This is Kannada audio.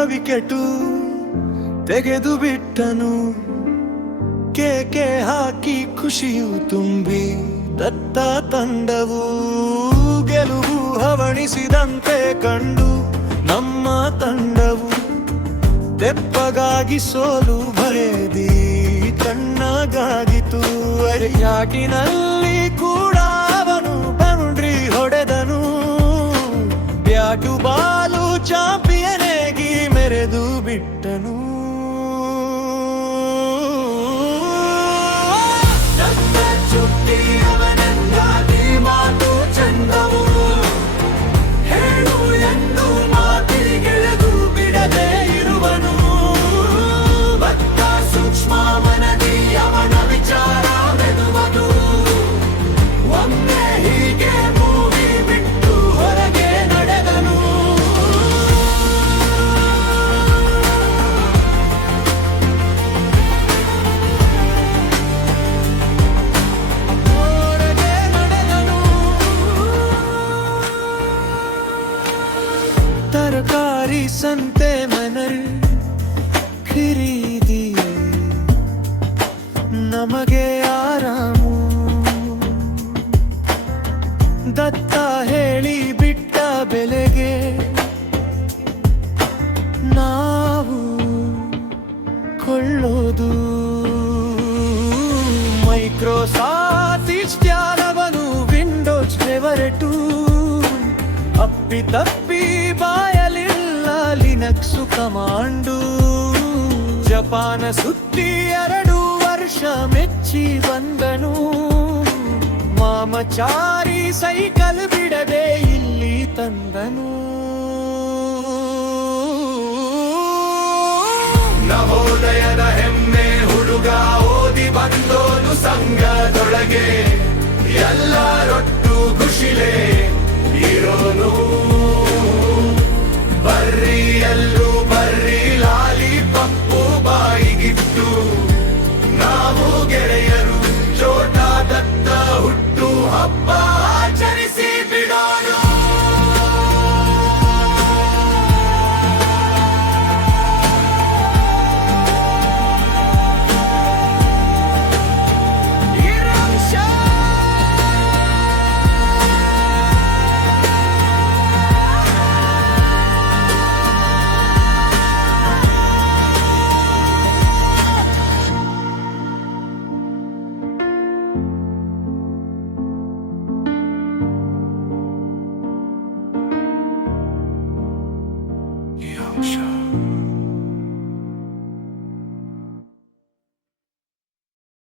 ಅವಿ ಕೆಟ್ಟು ತೆಗೆದು ಬಿಟ್ಟನು. ಕೇಕೆ ಹಾಕಿ ಖುಷಿಯು ತುಂಬಿ ದತ್ತ ತಂಡವು ಗೆಲುವು ಹವಣಿಸಿದಂತೆ ಕಂಡು ನಮ್ಮ ತಂಡವು ತೆಪ್ಪಗಾಗಿ ಸೋಲು ಭಯದಿ ತಣ್ಣಗಾಗಿತು. ಯಾಕಿನಲ್ಲಿ ಕೂಡ ಅವನು ಬೌಂಡ್ರಿ ಹೊಡೆದನು. ಬ್ಯಾಟು ಬಾಲು ಚಾಂಪಿಯನೇಗಿ ಮೆರೆದು ಬಿಟ್ಟನು. ಚುಟ್ಟಿ ಅವನೆಂದಾಗಿ ಮಾತು ಚಂದವು ಹೇಳು ಎಂದು ಮಾತಿಗೆಳೆದು ಬಿಡದೆ ಇರುವನು. ಭಕ್ತ ಸೂಕ್ಷ್ಮ ಮನದಿ ಅವನ ವಿಚಾರ ಮೆದುವನು. ಒಮ್ಮೆ ಹೀಗೆ ಮೂವಿ ಬಿಟ್ಟು ಹೊರಗೆ ನಡೆದನು. ತರಕಾರಿ ಸಂತೆ ಮನರ್ ಖರೀದಿ ನಮಗೆ ಆರಾಮು. ದತ್ತ ಹೇಳಿ ಬಿಟ್ಟ ಬೆಲೆಗೆ ನಾವು ಕೊಳ್ಳೋದು. ಮೈಕ್ರೋಸಾಫ್ಟ್ ಇಷ್ಟ್ಯಾಲವನು ವಿಂಡೋಸ್ ಫೇವರೆಟು. ಅಪ್ಪಿತಪ್ಪಿ ಬಾಯಲಿಲ್ಲ ಲಿನಕ್ಸು ಕಮಾಂಡು. ಜಪಾನ ಸುತ್ತಿ 2 ವರ್ಷ ಮೆಚ್ಚಿ ಬಂದನು. ಮಾಮಚಾರಿ ಸೈಕಲ್ ಬಿಡದೆ ಇಲ್ಲಿ ತಂದನು. ನವೋದಯದ ಹೆಮ್ಮೆ ಹುಡುಗ ಓದಿ ಬಂದೋನು ಸಂಘದೊಳಗೆ. ಎಲ್ಲರೊಟ್ಟು ಖುಷಿಲೇ ಇರೋನು. ಬರ್ರಿ ಎಲ್ಲೂ ಬರ್ರಿ ಲಾಲಿ ಪಪ್ಪು ಬಾಯಿಗಿಟ್ಟು ನಾವು ಗೆಳೆಯರು ಚೋಟಾ ದತ್ತ ಹುಟ್ಟು ಹಬ್ಬ ಆಚರಿಸಿ ಬಿಡೋಣ. Show.